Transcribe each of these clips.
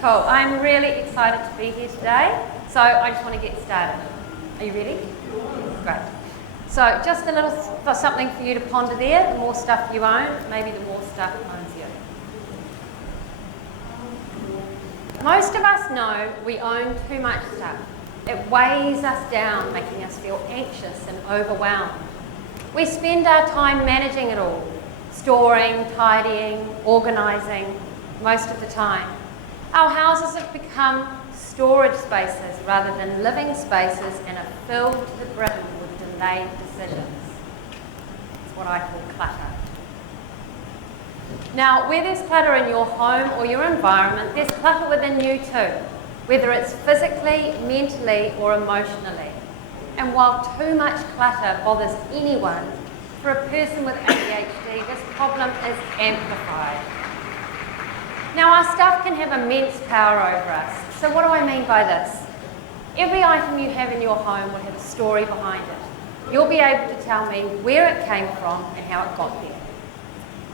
Cool, I'm really excited to be here today, so I just want to get started. Are you ready? Great. So just a little something for you to ponder there. The more stuff you own, maybe the more stuff owns you. Most of us know we own too much stuff. It weighs us down, making us feel anxious and overwhelmed. We spend our time managing it all, storing, tidying, organising, most of the time. Our houses have become storage spaces rather than living spaces and are filled to the brim with delayed decisions. It's what I call clutter. Now, where there's clutter in your home or your environment, there's clutter within you too, whether it's physically, mentally, or emotionally. And while too much clutter bothers anyone, for a person with ADHD, this problem is amplified. Now, our stuff can have immense power over us. So what do I mean by this? Every item you have in your home will have a story behind it. You'll be able to tell me where it came from and how it got there.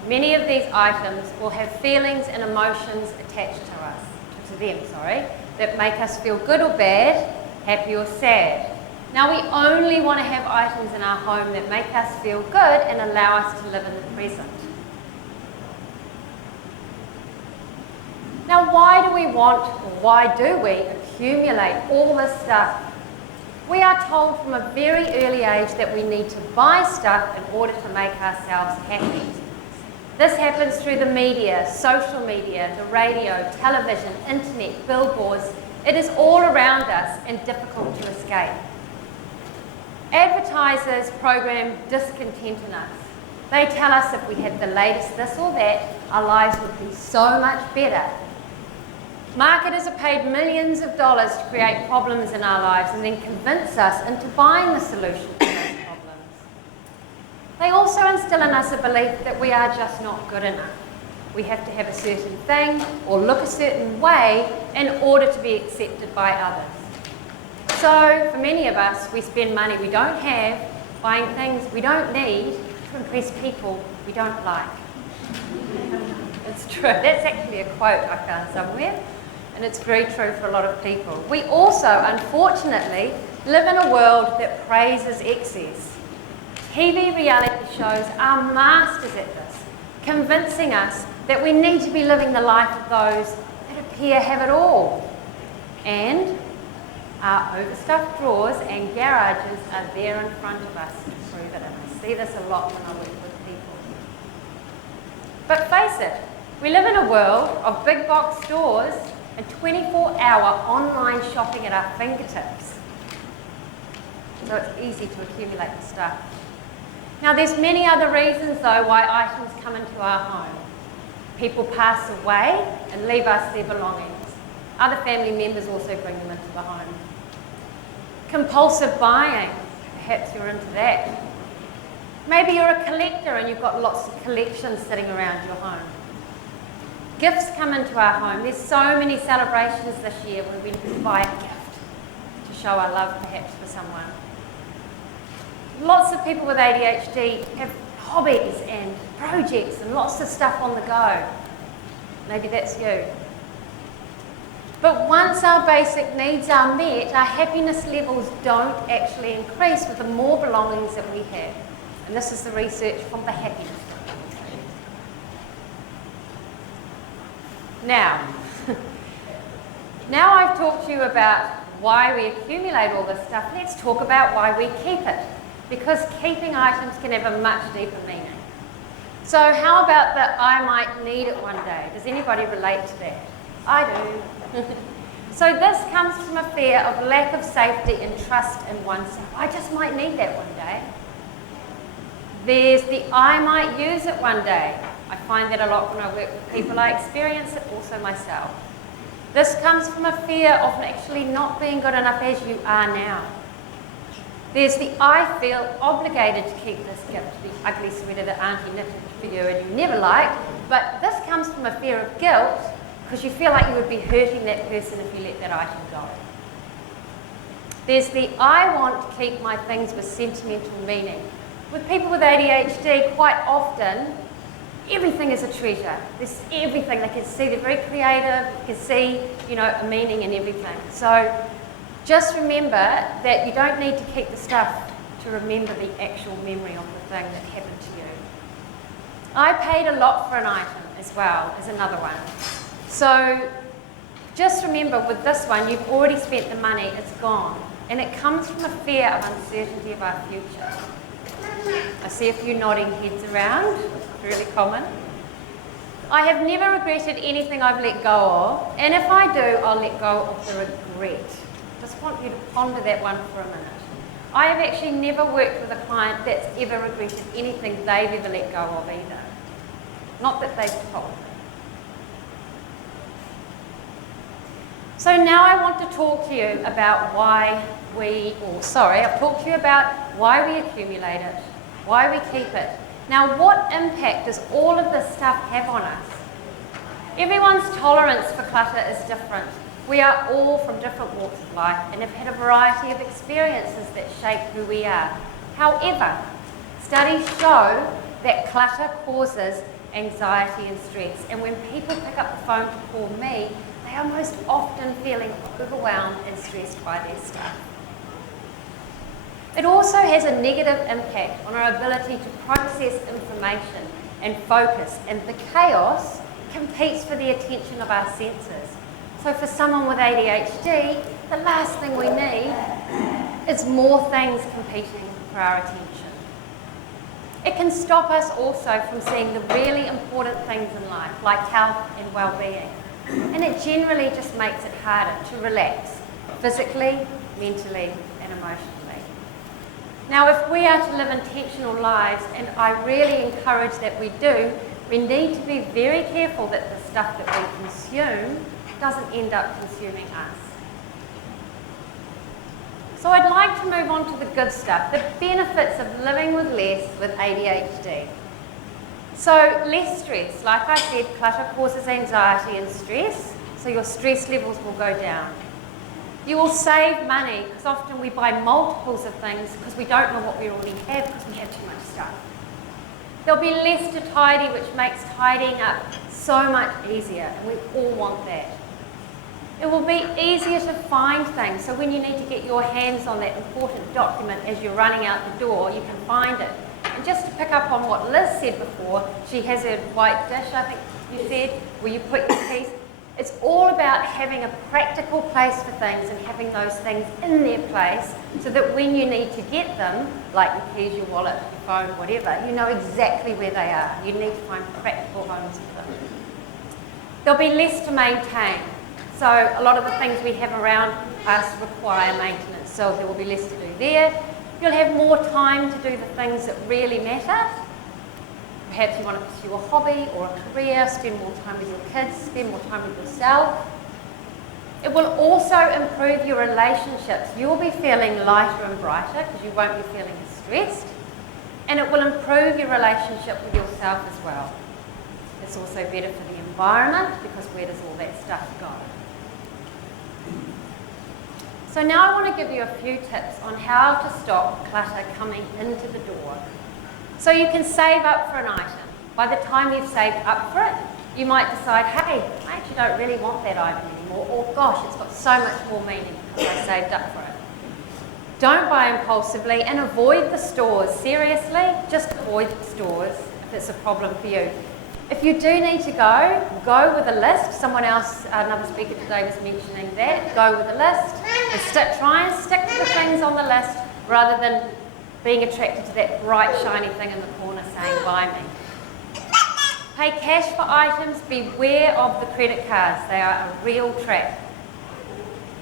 Many of these items will have feelings and emotions attached to them, that make us feel good or bad, happy or sad. Now, we only want to have items in our home that make us feel good and allow us to live in the present. Now, why do we accumulate all this stuff? We are told from a very early age that we need to buy stuff in order to make ourselves happy. This happens through the media, social media, the radio, television, internet, billboards. It is all around us and difficult to escape. Advertisers program discontent in us. They tell us if we had the latest this or that, our lives would be so much better. Marketers are paid millions of dollars to create problems in our lives and then convince us into buying the solution to those problems. They also instill in us a belief that we are just not good enough. We have to have a certain thing or look a certain way in order to be accepted by others. So, for many of us, we spend money we don't have, buying things we don't need to impress people we don't like. It's true. That's actually a quote I found somewhere, and it's very true for a lot of people. We also, unfortunately, live in a world that praises excess. TV reality shows are masters at this, convincing us that we need to be living the life of those that appear have it all. And our overstuffed drawers and garages are there in front of us to prove it, and I see this a lot when I work with people. But face it, we live in a world of big box stores and 24-hour online shopping at our fingertips. So it's easy to accumulate the stuff. Now, there's many other reasons though why items come into our home. People pass away and leave us their belongings. Other family members also bring them into the home. Compulsive buying, perhaps you're into that. Maybe you're a collector and you've got lots of collections sitting around your home. Gifts come into our home. There's so many celebrations this year where we buy a gift to show our love perhaps for someone. Lots of people with ADHD have hobbies and projects and lots of stuff on the go. Maybe that's you. But once our basic needs are met, our happiness levels don't actually increase with the more belongings that we have. And this is the research from the Happiness Institute. Now I've talked to you about why we accumulate all this stuff. Let's talk about why we keep it. Because keeping items can have a much deeper meaning. So how about that I might need it one day? Does anybody relate to that? I do. So this comes from a fear of lack of safety and trust in oneself. I just might need that one day. There's the I might use it one day. I find that a lot when I work with people. I experience it also myself. This comes from a fear of actually not being good enough as you are now. There's the I feel obligated to keep this gift, the ugly sweater that Auntie knitted for you and you never liked. But this comes from a fear of guilt because you feel like you would be hurting that person if you let that item go. There's the I want to keep my things with sentimental meaning. With people with ADHD, quite often everything is a treasure. There's everything. They can see they're very creative. You can see, a meaning in everything. So just remember that you don't need to keep the stuff to remember the actual memory of the thing that happened to you. I paid a lot for an item as well, as another one. So just remember with this one, you've already spent the money, it's gone. And it comes from a fear of uncertainty of our future. I see a few nodding heads around, really common. I have never regretted anything I've let go of, and if I do, I'll let go of the regret. Just want you to ponder that one for a minute. I have actually never worked with a client that's ever regretted anything they've ever let go of either. Not that they've told me. So now I want to talk to you about I've talked to you about why we accumulate it, why we keep it. Now, what impact does all of this stuff have on us? Everyone's tolerance for clutter is different. We are all from different walks of life and have had a variety of experiences that shape who we are. However, studies show that clutter causes anxiety and stress, and when people pick up the phone to call me, they are most often feeling overwhelmed and stressed by their stuff. It also has a negative impact on our ability to process information and focus, and the chaos competes for the attention of our senses. So for someone with ADHD, the last thing we need is more things competing for our attention. It can stop us also from seeing the really important things in life, like health and well-being. And it generally just makes it harder to relax, physically, mentally, and emotionally. Now, if we are to live intentional lives, and I really encourage that we do, we need to be very careful that the stuff that we consume doesn't end up consuming us. So I'd like to move on to the good stuff, the benefits of living with less with ADHD. So less stress. Like I said, clutter causes anxiety and stress, so your stress levels will go down. You will save money, because often we buy multiples of things because we don't know what we already have because we have too much stuff. There'll be less to tidy, which makes tidying up so much easier, and we all want that. It will be easier to find things, so when you need to get your hands on that important document as you're running out the door, you can find it. And just to pick up on what Liz said before, she has her white dish, I think you said, where you put your keys. It's all about having a practical place for things and having those things in their place so that when you need to get them, like your keys, your wallet, your phone, whatever, you know exactly where they are. You need to find practical homes for them. There'll be less to maintain. So a lot of the things we have around us require maintenance, so there will be less to do there. You'll have more time to do the things that really matter. Perhaps you want to pursue a hobby or a career, spend more time with your kids, spend more time with yourself. It will also improve your relationships. You'll be feeling lighter and brighter because you won't be feeling stressed. And it will improve your relationship with yourself as well. It's also better for the environment because where does all that stuff go? So now I want to give you a few tips on how to stop clutter coming into the door. So you can save up for an item. By the time you've saved up for it, you might decide, hey, I actually don't really want that item anymore, or gosh, it's got so much more meaning because I saved up for it. Don't buy impulsively and avoid the stores. Seriously, just avoid the stores if it's a problem for you. If you do need to go with a list. Someone else, another speaker today was mentioning that. Go with a list and try and stick to the things on the list rather than being attracted to that bright, shiny thing in the corner saying, buy me. Pay cash for items. Beware of the credit cards. They are a real trap.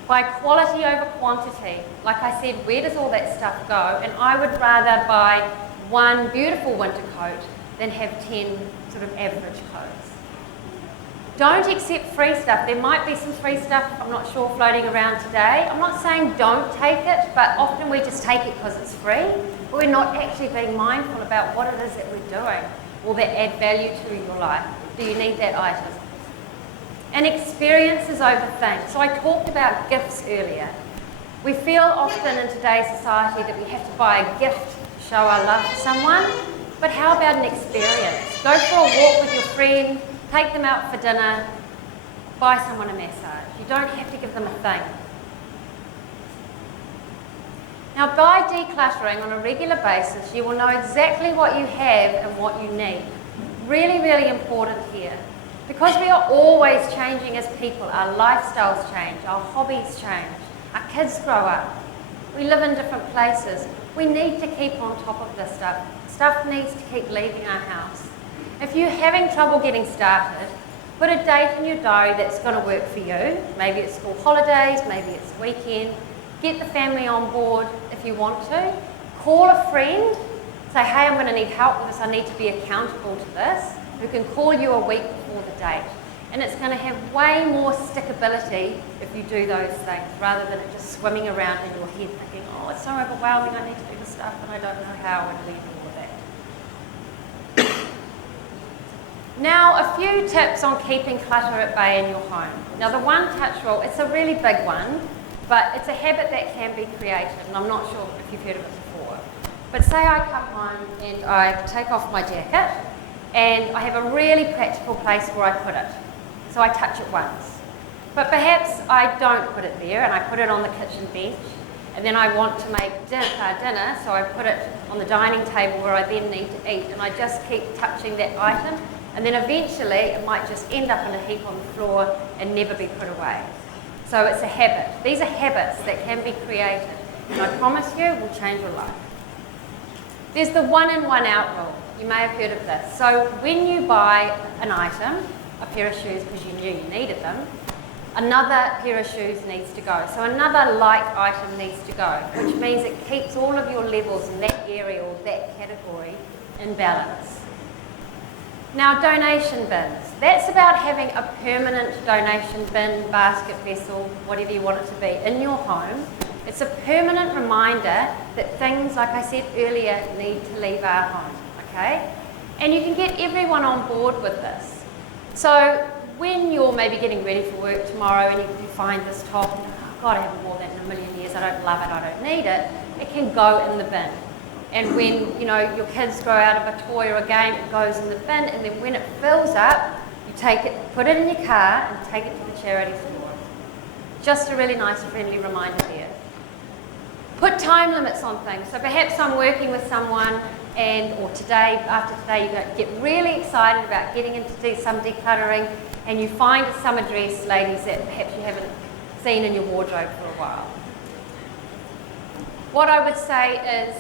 Buy quality over quantity. Like I said, where does all that stuff go? And I would rather buy one beautiful winter coat than have 10 sort of average coats. Don't accept free stuff. There might be some free stuff, I'm not sure, floating around today. I'm not saying don't take it, but often we just take it because it's free, but we're not actually being mindful about what it is that we're doing. Will that add value to your life? Do you need that item? And experiences over things. So I talked about gifts earlier. We feel often in today's society that we have to buy a gift to show our love to someone. But how about an experience? Go for a walk with your friend, take them out for dinner, buy someone a massage. You don't have to give them a thing. Now, by decluttering on a regular basis, you will know exactly what you have and what you need. Really, really important here. Because we are always changing as people, our lifestyles change, our hobbies change, our kids grow up, we live in different places. We need to keep on top of this stuff. Stuff needs to keep leaving our house. If you're having trouble getting started, put a date in your diary that's going to work for you. Maybe it's school holidays, maybe it's weekend. Get the family on board if you want to. Call a friend. Say, hey, I'm going to need help with this. I need to be accountable to this. Who can call you a week before the date. And it's going to have way more stickability if you do those things, rather than it just swimming around in your head thinking, oh, it's so overwhelming, I need to do this stuff and I don't know how and when and all of that. Now, a few tips on keeping clutter at bay in your home. Now, the one-touch rule, it's a really big one, but it's a habit that can be created, and I'm not sure if you've heard of it before. But say I come home and I take off my jacket, and I have a really practical place where I put it. So I touch it once. But perhaps I don't put it there, and I put it on the kitchen bench, and then I want to make dinner, so I put it on the dining table where I then need to eat, and I just keep touching that item, and then eventually it might just end up in a heap on the floor and never be put away. So it's a habit. These are habits that can be created, and I promise you will change your life. There's the one in, one out rule. You may have heard of this. So when you buy an item, a pair of shoes because you knew you needed them, another pair of shoes needs to go. So another like item needs to go, which means it keeps all of your levels in that area or that category in balance. Now, donation bins. That's about having a permanent donation bin, basket, vessel, whatever you want it to be, in your home. It's a permanent reminder that things, like I said earlier, need to leave our home, okay? And you can get everyone on board with this. So when you're maybe getting ready for work tomorrow and you find this top, and oh God, I haven't worn that in a million years, I don't love it, I don't need it, it can go in the bin. And when your kids grow out of a toy or a game, it goes in the bin, and then when it fills up, you take it, put it in your car and take it to the charity store. Just a really nice friendly reminder there. Put time limits on things. So perhaps I'm working with someone or today, after today, you get really excited about getting into some decluttering, and you find a summer dress, ladies, that perhaps you haven't seen in your wardrobe for a while. What I would say is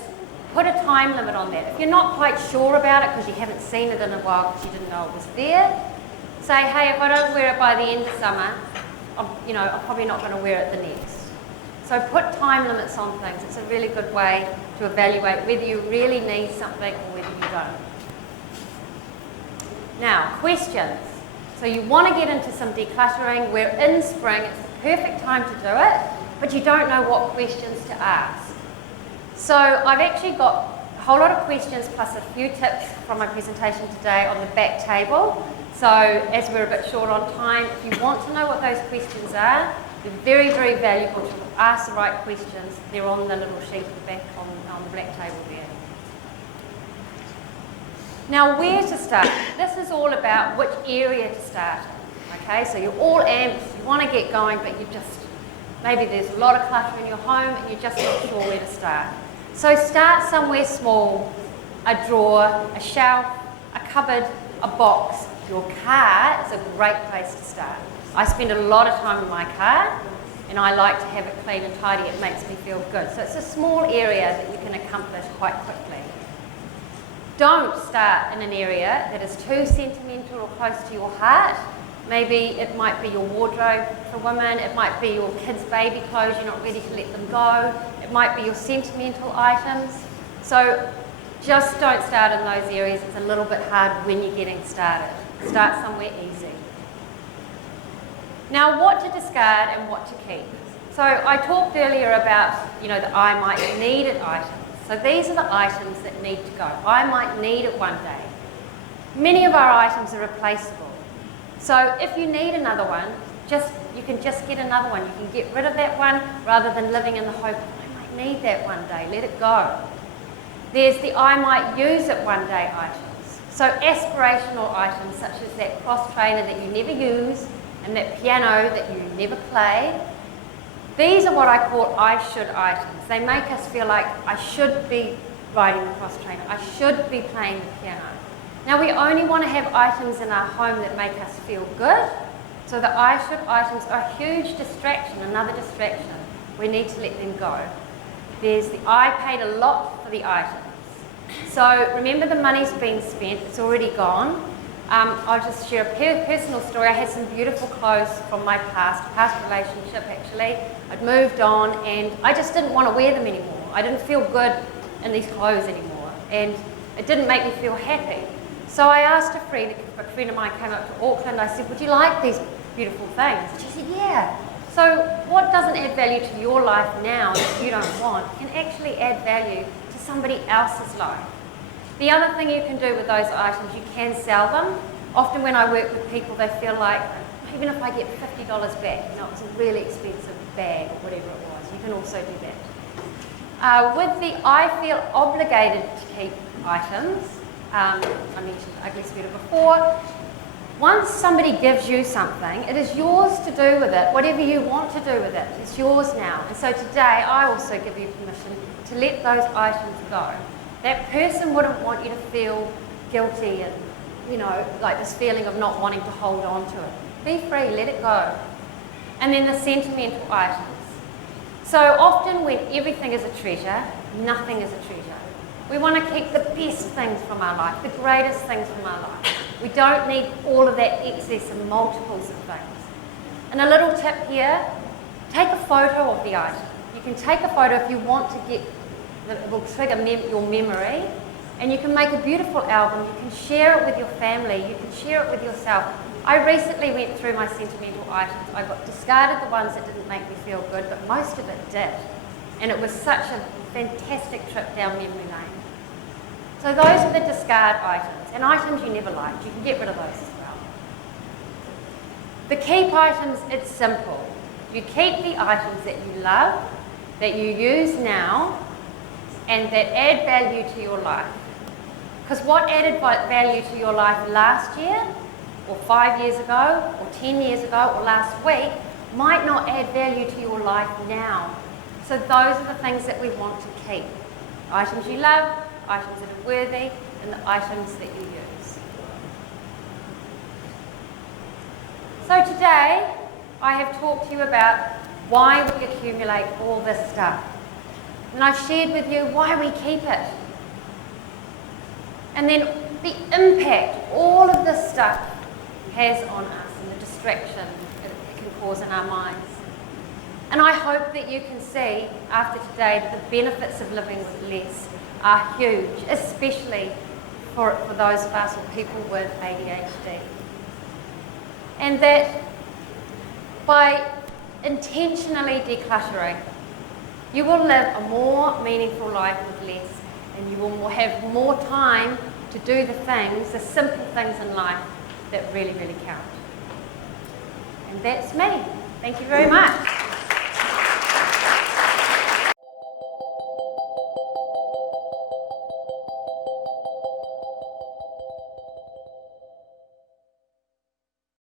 put a time limit on that. If you're not quite sure about it because you haven't seen it in a while because you didn't know it was there, say, hey, if I don't wear it by the end of summer, I'm probably not going to wear it the next. So put time limits on things. It's a really good way to evaluate whether you really need something or whether you don't. Now, questions. So you want to get into some decluttering. We're in spring. It's the perfect time to do it, but you don't know what questions to ask. So I've actually got a whole lot of questions plus a few tips from my presentation today on the back table. So as we're a bit short on time, if you want to know what those questions are, they're very, very valuable to ask the right questions. They're on the little sheet at the back on the black table there. Now, where to start? This is all about which area to start in. Okay, so you're all amped, you want to get going, but maybe there's a lot of clutter in your home and you're just not sure where to start. So start somewhere small, a drawer, a shelf, a cupboard, a box. Your car is a great place to start. I spend a lot of time in my car and I like to have it clean and tidy. It makes me feel good. So it's a small area that you can accomplish quite quickly. Don't start in an area that is too sentimental or close to your heart. Maybe it might be your wardrobe for women, it might be your kids' baby clothes, you're not ready to let them go, it might be your sentimental items. So just don't start in those areas. It's a little bit hard when you're getting started. Start somewhere easy. Now, what to discard and what to keep. So I talked earlier about, the I might need it items. So these are the items that need to go. I might need it one day. Many of our items are replaceable. So if you need another one, you can just get another one. You can get rid of that one rather than living in the hope, I might need that one day. Let it go. There's the I might use it one day items. So aspirational items such as that cross trainer that you never use and that piano that you never play. These are what I call I should items. They make us feel like I should be riding the cross trainer, I should be playing the piano. Now we only want to have items in our home that make us feel good, so the I should items are a huge distraction, another distraction. We need to let them go. There's the I paid a lot for the items. So remember, the money's been spent, it's already gone. I'll just share a personal story. I had some beautiful clothes from my past relationship actually. I'd moved on and I just didn't want to wear them anymore. I didn't feel good in these clothes anymore and it didn't make me feel happy. So I asked a friend of mine came up to Auckland. I said, would you like these beautiful things? And she said, yeah. So what doesn't add value to your life now that you don't want can actually add value to somebody else's life. The other thing you can do with those items, you can sell them. Often when I work with people, they feel like, even if I get $50 back, you know, it's a really expensive bag or whatever it was, you can also do that. With the I feel obligated to keep items, I mentioned ugly sweater before. Once somebody gives you something, it is yours to do with it, whatever you want to do with it. It's yours now. And so today, I also give you permission to let those items go. That person wouldn't want you to feel guilty and, you know, like this feeling of not wanting to hold on to it. Be free, let it go. And then the sentimental items. So often when everything is a treasure, nothing is a treasure. We want to keep the best things from our life, the greatest things from our life. We don't need all of that excess and multiples of things. And a little tip here, take a photo of the item. You can take a photo if you want to get, it will trigger your memory, and you can make a beautiful album. You can share it with your family, you can share it with yourself. I recently went through my sentimental items. I discarded the ones that didn't make me feel good, but most of it did. And it was such a fantastic trip down memory lane. So those are the discard items, and items you never liked. You can get rid of those as well. The keep items, it's simple. You keep the items that you love, that you use now, and that add value to your life. Because what added value to your life last year, or 5 years ago, or 10 years ago, or last week, might not add value to your life now. So those are the things that we want to keep. Items you love, items that are worthy, and the items that you use. So today, I have talked to you about why we accumulate all this stuff. And I've shared with you why we keep it. And then the impact all of this stuff has on us and the distraction it can cause in our minds. And I hope that you can see after today that the benefits of living with less are huge, especially for those of us or people with ADHD. And that by intentionally decluttering, you will live a more meaningful life with less, and you will have more time to do the things, the simple things in life that really, really count. And that's me. Thank you very much.